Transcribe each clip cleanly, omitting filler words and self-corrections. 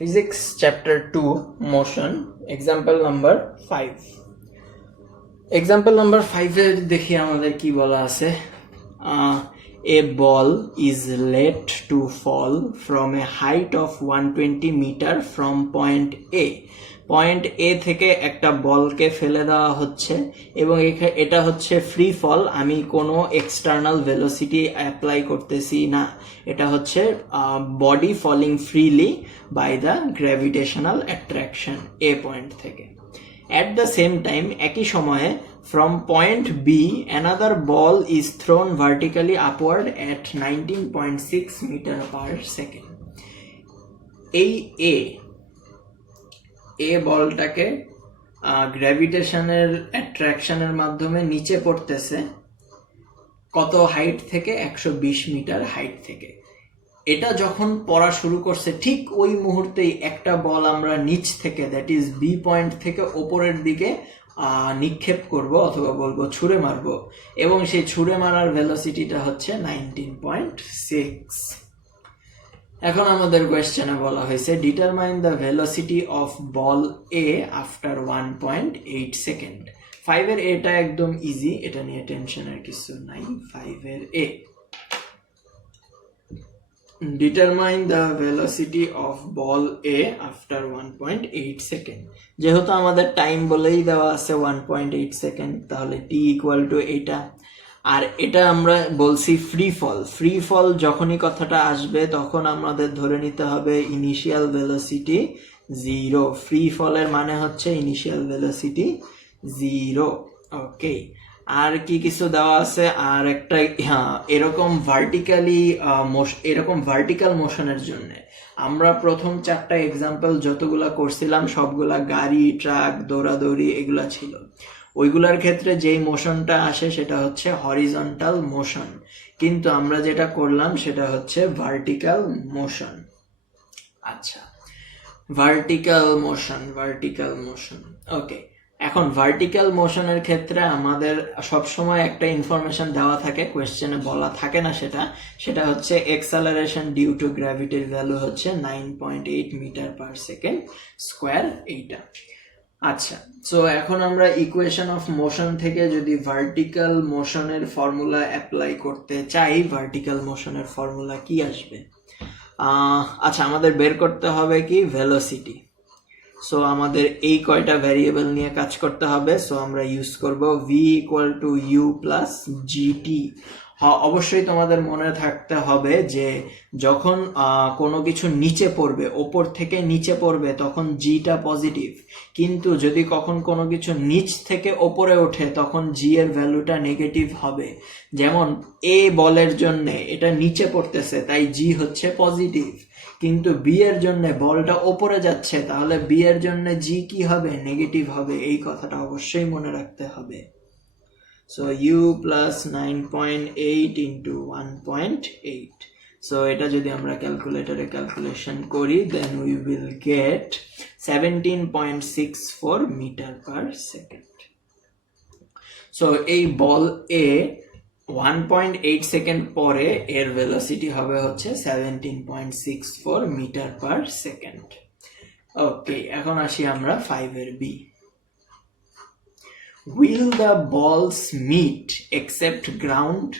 Physics chapter 2 motion example number 5 example number 5 এর দেখি আমাদের কি বলা আছে a ball is let to fall from a height of 120 meter from point A থেকে একটা বলকে ফেলে দেওয়া হচ্ছে এবং এটা হচ্ছে ফ্রি ফল আমি কোনো এক্সটার্নাল ভেলোসিটি অ্যাপ্লাই করতেছি না এটা হচ্ছে body falling freely by the gravitational attraction A point থেকে at the same time একই সময়ে from point B another ball is thrown vertically upward at 19.6 meter per second এই এ বলটাকে গ্র্যাভিটেশনের অ্যাট্রাকশনের মাধ্যমে নিচে পড়তেছে কত হাইট থেকে 120 মিটার হাইট থেকে এটা যখন পড়া শুরু করছে ঠিক ওই মুহূর্তেই একটা বল আমরা নিচ থেকে দ্যাট ইজ বি পয়েন্ট থেকে ওপরের দিকে নিক্ষেপ করব অথবা বলবো ছুঁড়ে মারবো এবং সেই ছুঁড়ে মারার ভেলোসিটিটা হচ্ছে 19.6 এখন আমাদের কোয়েশ্চেনে বলা হয়েছে determine the velocity of ball A after 1.8 second 5 এর এটা একদম ইজি এটা নিয়ে টেনশনের কিছু নাই 5 এর এ determine the velocity of ball A after 1.8 second যেহেতু আমাদের টাইম বলেই দেওয়া আছে 1.8 সেকেন্ড তাহলে t ইকুয়াল টু এটা আর এটা আমরা বলছি ফ্রি ফল যখনই কথাটা আসবে তখন আমাদের ধরে নিতে হবে ইনিশিয়াল ভেলোসিটি 0 ফ্রি ফলের মানে হচ্ছে ইনিশিয়াল ভেলোসিটি 0 ওকে আর কি কিছু দেওয়া আছে আর একটা এরকম ভার্টিক্যাল মোশনের জন্য আমরা প্রথম চারটা এক্সাম্পল যতগুলা করছিলাম সবগুলা গাড়ি ট্রাক দৌড়াদৌড়ি এগুলা ছিল ওইগুলার ক্ষেত্রে যেই মোশনটা আসে সেটা হচ্ছে হরিজন্টাল মোশন কিন্তু আমরা যেটা করলাম সেটা হচ্ছে ভার্টিক্যাল মোশন আচ্ছা ভার্টিক্যাল মোশন ওকে এখন ভার্টিক্যাল মোশনের ক্ষেত্রে আমাদের সবসময় একটা ইনফরমেশন দেওয়া থাকে কোয়েশ্চেনে বলা থাকে না সেটা হচ্ছে এক্সেলারেশন ডিউ টু গ্র্যাভিটির ভ্যালু হচ্ছে 9.8 মিটার পার সেকেন্ড স্কোয়ার এইটা আচ্ছা সো এখন আমরা ইকুয়েশন অফ মোশন থেকে যদি ভার্টিক্যাল মোশনের ফর্মুলা অ্যাপ্লাই করতে চাই ভার্টিক্যাল মোশনের ফর্মুলা কি আসবে আচ্ছা আমাদের বের করতে হবে কি ভেলোসিটি সো আমাদের এই কয়টা ভ্যারিয়েবল নিয়ে কাজ করতে হবে সো আমরা ইউজ করব v equal to u plus gt অবশ্যই তোমাদের মনে থাকতে হবে যে যখন কোনো কিছু নিচে পড়বে ওপর থেকে নিচে পড়বে তখন জিটা পজিটিভ কিন্তু যদি কখন কোনো কিছু নিচ থেকে ওপরে ওঠে তখন জি এর ভ্যালুটা নেগেটিভ হবে যেমন এ বলের জন্য এটা নিচে পড়তেছে তাই জি হচ্ছে পজিটিভ কিন্তু বি এর জন্য বলটা ওপরে যাচ্ছে তাহলে বি এর জন্য জি কি হবে নেগেটিভ হবে এই কথাটা অবশ্যই মনে রাখতে হবে so u plus 9.8 into 1.8 so এটা যদি আমরা ক্যালকুলেটরে ক্যালকুলেশন করি then we will get 17.64 metre per second so এই বল এ 1.8 সেকেন্ড পরে এর ভেলোসিটি হবে হচ্ছে 17.64 মিটার পার সেকেন্ড ওকে এখন আসি আমরা 5 এর B will the balls meet except ground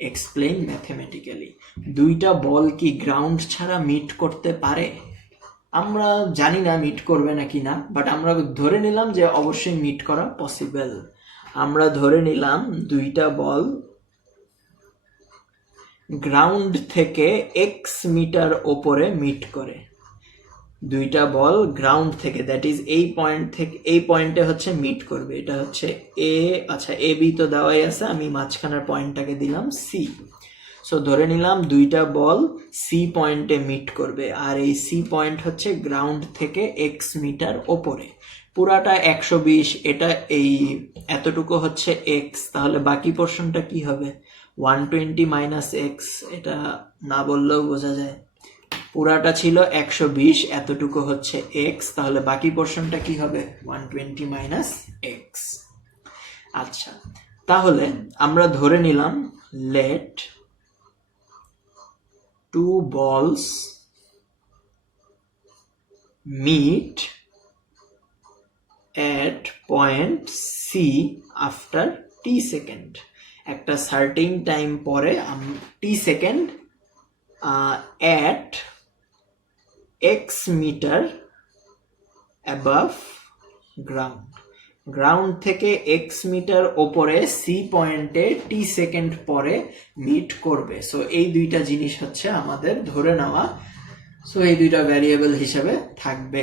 explain mathematically দুইটা বল কি গ্রাউন্ড ছাড়া মিট করতে পারে আমরা জানি না মিট করবে নাকি না বাট আমরা ধরে নিলাম যে অবশ্যই মিট করা পসিবল আমরা ধরে নিলাম দুইটা বল গ্রাউন্ড থেকে এক্স মিটার ওপরে মিট করে দুইটা বল গ্রাউন্ড থেকে দ্যাট ইজ এই পয়েন্ট থেকে এই পয়েন্টে হচ্ছে মিট করবে এটা হচ্ছে এ আচ্ছা এ বি তো দেওয়াই আছে আমি মাঝখানের পয়েন্টটাকে দিলাম সি সো ধরে নিলাম দুইটা বল সি পয়েন্টে মিট করবে আর এই সি পয়েন্ট হচ্ছে গ্রাউন্ড থেকে এক্স মিটার ওপরে পুরাটা 120 এটা এই এতটুকু হচ্ছে এক্স তাহলে বাকি পোর্শনটা কি হবে 120 মাইনাস এক্স এটা না বললেও বোঝা যায় পুরাটা ছিল 120 এতটুকু হচ্ছে এক্স তাহলে বাকি পোর্শনটা কি হবে 120 মাইনাস এক্স আচ্ছা তাহলে আমরা ধরে নিলাম let two balls meet at point C after t second. একটা সার্টেন টাইম পরে t second at x metre above ground, ground থেকে x মিটার ওপরে C পয়েন্টে t সেকেন্ড পরে মিট করবে। সো এই দুইটা জিনিস হচ্ছে আমাদের ধরে নেওয়া, সো এই দুইটা ভ্যারিয়েবল হিসেবে থাকবে।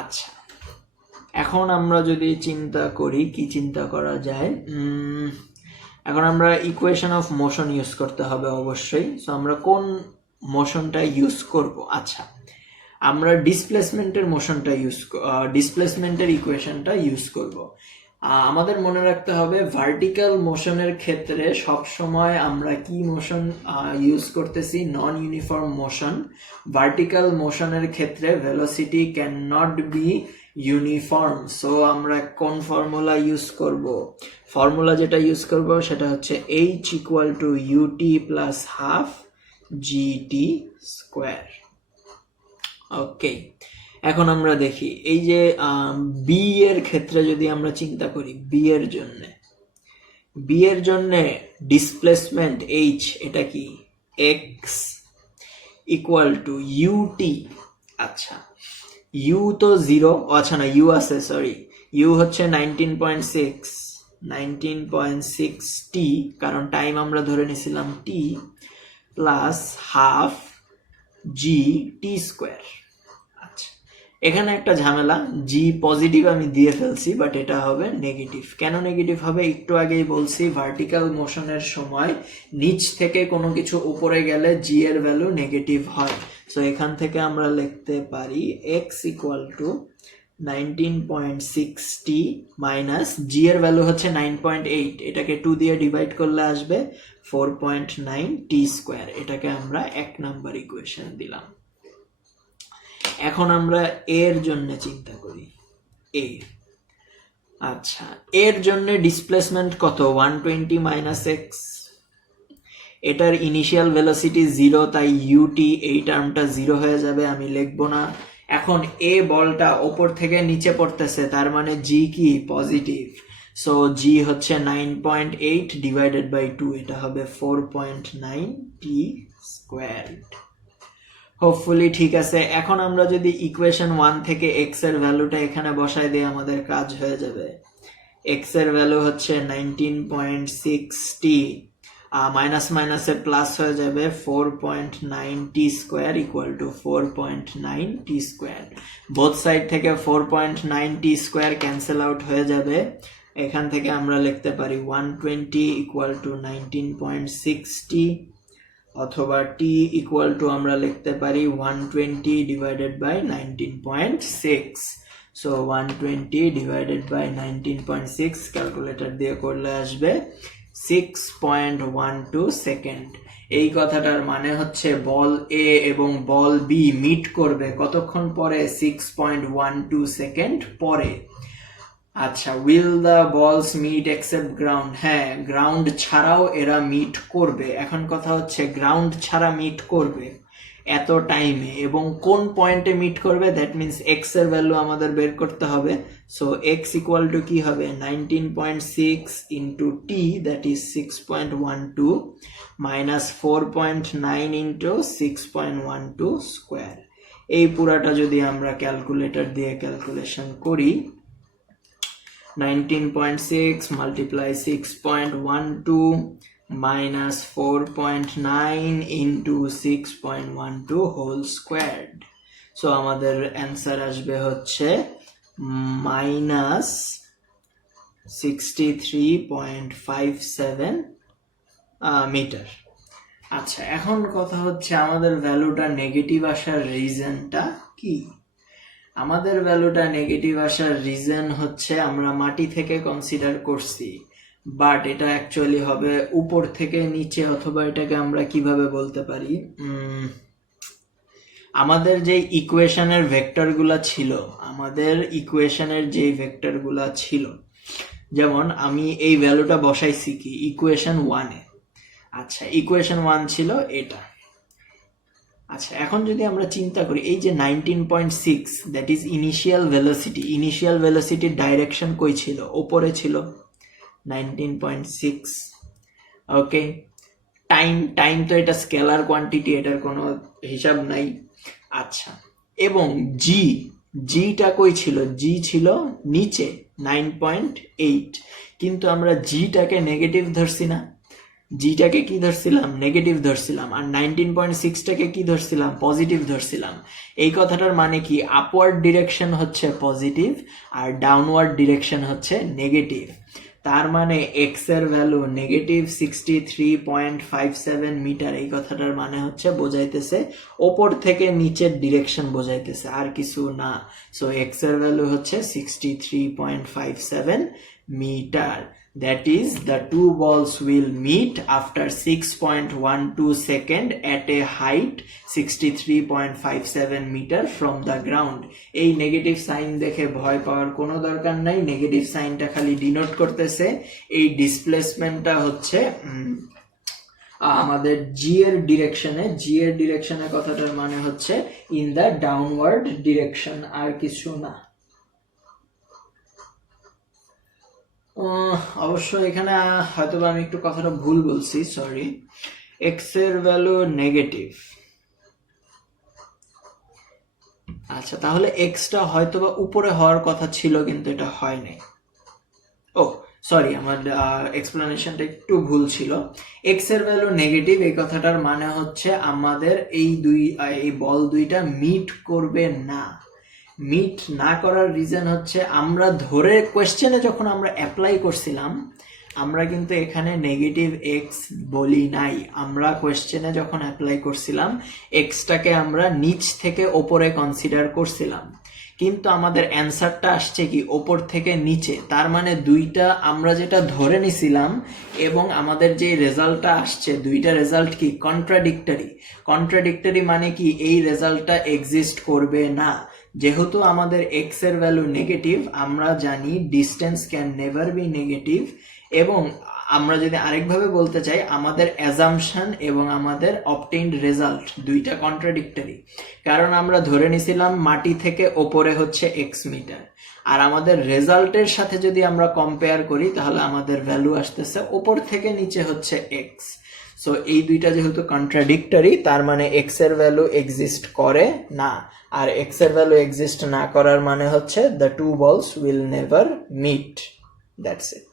আচ্ছা, এখন আমরা যদি চিন্তা করি, কি চিন্তা করা যায়, এখন আমরা ইকুয়েশন অফ মোশন ইউজ করতে হবে অবশ্যই। সো আমরা কোন মোশনটা ইউজ করব? আচ্ছা, আমরা ডিসপ্লেসমেন্টের মোশনটা ডিসপ্লেসমেন্টের ইকুয়েশনটা ইউজ করব। আমাদের মনে রাখতে হবে ভার্টিক্যাল মোশনের ক্ষেত্রে সবসময় আমরা কি মোশন ইউজ করতেছি? Non uniform motion. ভার্টিক্যাল মোশনের ক্ষেত্রে velocity can not be uniform. So আমরা কোন ফর্মুলা ইউজ করব? ফর্মুলা যেটা ইউজ করব সেটা হচ্ছে h equal to ut plus half gt square. Okay, এখন আমরা দেখি এই যে বি এর ক্ষেত্রে যদি আমরা চিন্তা করি, বি এর জন্য ডিসপ্লেসমেন্ট h, এটা কি x ইকুয়াল টু ut। আচ্ছা, u তো 0, আচ্ছা না, u আছে, সরি, u হচ্ছে 19.6 t, কারণ টাইম আমরা ধরে নিছিলাম t, plus half g t square. আচ্ছা, এখানে একটা ঝামেলা, g পজিটিভ আমি দিয়ে ফেলছি, বাট এটা হবে নেগেটিভ। কেন নেগেটিভ হবে? একটু আগেই বলছি, ভার্টিক্যাল মোশনের সময় নিচ থেকে কোনো কিছু উপরে গেলে g এর ভ্যালু নেগেটিভ হয়। সো এখান থেকে আমরা লিখতে পারি x equal to 19.6 t minus g এর ভ্যালু হচ্ছে 9.8, এটাকে 2 দিয়ে ডিভাইড করলে আসবে 4.9 t স্কোয়ার। এটাকে আমরা 1 নাম্বার ইকুয়েশন দিলাম। এখন আমরা এর জন্য চিন্তা করি, এ। আচ্ছা, এর জন্য ডিসপ্লেসমেন্ট কত? 120 মাইনাস x। এটার ইনিশিয়াল ভেলোসিটি 0, তাই ut এই টার্মটা 0 হয়ে যাবে, আমি লিখবো না। এখন এ বলটা ওপর থেকে নিচে পড়তেছে, তার মানে g কি? পজিটিভ। সো g হচ্ছে 9.8 ডিভাইডেড বাই 2, এটা হবে 4.9 t স্কোয়ার। হোপফুলি ঠিক আছে। এখন আমরা যদি ইকুয়েশন 1 থেকে x এর ভ্যালুটা এখানে বসাই দিই, আমাদের কাজ হয়ে যাবে। x এর ভ্যালু হচ্ছে 19.6 t, মাইনাস মাইনাসে প্লাস হয়ে যাবে 4.9 t square equal to 4.9 t square. Both side থেকে 4.9 t স্কোয়ার ক্যান্সেল আউট হয়ে যাবে। এখান থেকে আমরা লিখতে পারি 120 ইকুয়াল টু 19.6 t, অথবা t ইকুয়াল টু আমরা লিখতে পারি 120 divided by 19.6। So 120 divided by 19.6 calculator দিয়ে করলে আসবে 6.12 সেকেন্ড। এই কথাটার মানে হচ্ছে বল এ এবং বল বি মিট করবে কতক্ষণ পরে? 6.12 সেকেন্ড পরে। আচ্ছা, উইল দ্য বলস মিট এক্সেপ্ট গ্রাউন্ড? হ্যাঁ, গ্রাউন্ড ছাড়াও এরা মিট করবে। এখন কথা হচ্ছে গ্রাউন্ড ছাড়া মিট করবে এত টাইমে, এবং কোন পয়েন্টে মিট করবে? দ্যাট মিনস এক্স এর ভ্যালু আমাদের বের করতে হবে। সো এক্স ইকুয়াল টু কি হবে? 19.6 into T, that is 6.12 minus 4.9 into 6.12 square. এই পুরাটা যদি আমরা ক্যালকুলেটর দিয়ে ক্যালকুলেশন করি, 19.6 multiply 6.12 minus 4.9 into 6.12 whole squared. So আমাদের অ্যান্সার আসবে হচ্ছে minus 63.57 মিটার। আচ্ছা, এখন কথা হচ্ছে আমাদের ভ্যালুটা নেগেটিভ আসার রিজনটা কি? আমাদের ভ্যালুটা নেগেটিভ আসার রিজন হচ্ছে আমরা মাটি থেকে কনসিডার করছি, বাট এটা অ্যাকচুয়ালি হবে উপর থেকে নিচে, অথবা এটাকে আমরা কিভাবে বলতে পারি, আমাদের যে ইকুয়েশনের ভেক্টরগুলা ছিল, যেমন আমি এই ভ্যালুটা বসাইছি কি ইকুয়েশন 1-এ। আচ্ছা, ইকুয়েশন 1 ছিল এটা। আচ্ছা, এখন যদি আমরা চিন্তা করি এই যে 19.6 দ্যাট ইজ ইনিশিয়াল ভেলোসিটির ডাইরেকশন কই ছিল, ওপরে ছিল 19.6। ওকে, টাইম তো এটা স্কেলার কোয়ান্টিটি, এটার কোনো হিসাব নাই। আচ্ছা, এবং জিটা কই ছিল, জি ছিল নিচে 9.8, কিন্তু আমরা জিটাকে নেগেটিভ ধরছি না, জিটাকে কি ধরছিলাম, নেগেটিভ ধরছিলাম, আর 19.6টাকে কি ধরছিলাম, পজিটিভ ধরছিলাম। এই কথাটার মানে কি, আপওয়ার্ড ডিরেকশন হচ্ছে পজিটিভ আর ডাউনওয়ার্ড ডিরেকশন হচ্ছে নেগেটিভ। তার মানে এক্স এর ভ্যালু নেগেটিভ 63.57 মিটার। এই কথাটার মানে হচ্ছে বোঝাইতেছে ওপর থেকে নিচের ডিরেকশন বোঝাইতেছে, আর কিছু না। সো এক্স এর ভ্যালু হচ্ছে 63.57 metre. That is, the two balls will meet after 6.12 seconds at a height 63.57 meter from the ground. এই নেগেটিভ সাইন দেখে ভয় পাওয়ার কোনো দরকার নাই, নেগেটিভ সাইনটা খালি ডিনোট করতেছে এই ডিসপ্লেসমেন্টটা হচ্ছে আমাদের জি এর ডিরেকশনে, কথাটার মানে হচ্ছে ইন দ্য ডাউনওয়ার্ড ডিরেকশন, আর কিছু না। অবশ্য এখানে হয়তো আমি একটু কথাটা ভুল বলছি, সরি। এক্স এর ভ্যালু নেগেটিভ, আচ্ছা তাহলে এক্সটা হয়তোবা উপরে হওয়ার কথা ছিল, কিন্তু এটা হয় নাই। ও সরি, আমার এক্সপ্লেনেশনটা একটু ভুল ছিল। এক্স এর ভ্যালু নেগেটিভ, এই কথাটার মানে হচ্ছে আমাদের এই বল দুইটা মিট করবে না। মিট না করার রিজন হচ্ছে আমরা ধরে কোয়েশ্চেনে যখন আমরা অ্যাপ্লাই করছিলাম, আমরা কিন্তু এখানে নেগেটিভ এক্স বলি নাই। আমরা কোয়েশ্চেনে যখন অ্যাপ্লাই করছিলাম এক্সটাকে আমরা নিচ থেকে ওপরে কনসিডার করছিলাম, কিন্তু আমাদের অ্যান্সারটা আসছে কি ওপর থেকে নিচে। তার মানে দুইটা আমরা যেটা ধরে নিছিলাম এবং আমাদের যে রেজাল্টটা আসছে, দুইটা রেজাল্ট কি কন্ট্রাডিক্টরি। মানে কি এই রেজাল্টটা এক্সিস্ট করবে না। যেহেতু আমাদের এক্স এর ভ্যালু নেগেটিভ, আমরা জানি distance can never be negative, এবং আমরা যদি আরেকভাবে বলতে চাই আমাদের অ্যাজাম্পশন এবং আমাদের অবটেইনড রেজাল্ট দুইটা কন্ট্রাডিক্টরি। কারণ আমরা ধরে নিছিলাম মাটি থেকে ওপরে হচ্ছে এক্স মিটার, আর আমাদের রেজাল্টের সাথে যদি আমরা কম্পেয়ার করি তাহলে আমাদের ভ্যালু আসতেছে ওপর থেকে নিচে হচ্ছে এক্স। সো এই দুইটা যেহেতু কন্ট্রাডিক্টরি, তার মানে এক্স এর ভ্যালু এক্সিস্ট করে না, আর এক্স এর ভ্যালু এক্সিস্ট না করার মানে হচ্ছে the two balls will never meet. That's it.